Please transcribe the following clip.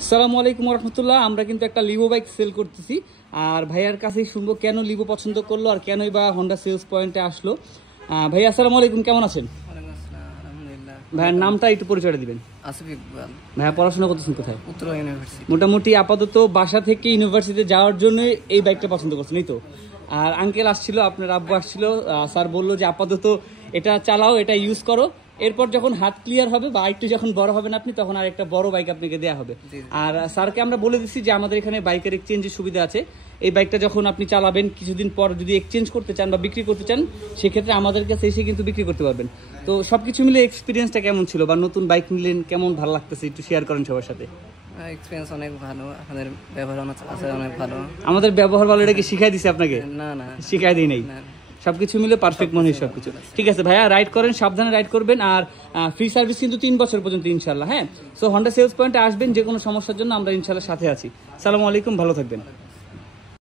আসসালামু আলাইকুম রহমতুল্লাহ। আমরা কিন্তু একটা লিভো বাইক সেল করতেছি, আর ভাইয়ার কাছেই শুনবো কেন লিভো পছন্দ করলো আর কেনই বা হোন্ডা সেলস পয়েন্টে আসলো। ভাইয়া আসসালামু আলাইকুম, কেমন আছেন? ভাইয়ার নামটা একটু পরিচয় দিবেন। আসিফ ইকবাল। ভাইয়া পড়াশোনা করতেছেন কোথায়? উত্তরা ইউনিভার্সিটি। মোটামুটি আপাতত বাসা থেকে ইউনিভার্সিটিতে যাওয়ার জন্য এই বাইকটা পছন্দ করছেন, এই তো? আর আঙ্কেল আসছিল, আপনার আব্বু আসছিল, স্যার বললো যে আপাতত এটা চালাও, এটা ইউজ করো, এরপর যখন হাত ক্লিয়ার হবে বা একটু যখন বড় হবেন আপনি, তখন আর একটা বড় বাইক আপনাকে দেওয়া হবে। আর স্যারকে আমরা বলে দিচ্ছি যে আমাদের এখানে বাইকের এক্সচেঞ্জের সুবিধা আছে। এই বাইকটা যখন আপনি চালাবেন, কিছুদিন পর যদি এক্সচেঞ্জ করতে চান বা বিক্রি করতে চান, সেক্ষেত্রে আমাদের কাছে এসে কিন্তু বিক্রি করতে পারবেন। তো সবকিছু মিলে এক্সপিরিয়েন্সটা কেমন ছিল, বা নতুন বাইক নিলেন কেমন ভালো লাগতেছে, একটু শেয়ার করেন সবার সাথে। এক্সপেরিয়েন্স অনেক ভালো, আপনাদের ব্যবহার আছে অনেক ভালো। আমাদের ব্যবহার ভালো, এটা কি শিখাই দিছে আপনাকে? না না, শিখাই দিই নাই, সবকিছু মিলে পারফেক্ট মনে হয় সবকিছু। ঠিক আছে ভাইয়া, রাইড করেন, সাবধানে রাইড করবেন, আর ফ্রি সার্ভিস কিন্তু 3 বছর পর্যন্ত ইনশাল্লাহ। হ্যাঁ, সো হোন্ডা সেলস পয়েন্টে আসবেন, যে কোনো সমস্যার জন্য আমরা ইনশাল্লাহ সাথে আছি। আসসালামু আলাইকুম, ভালো থাকবেন।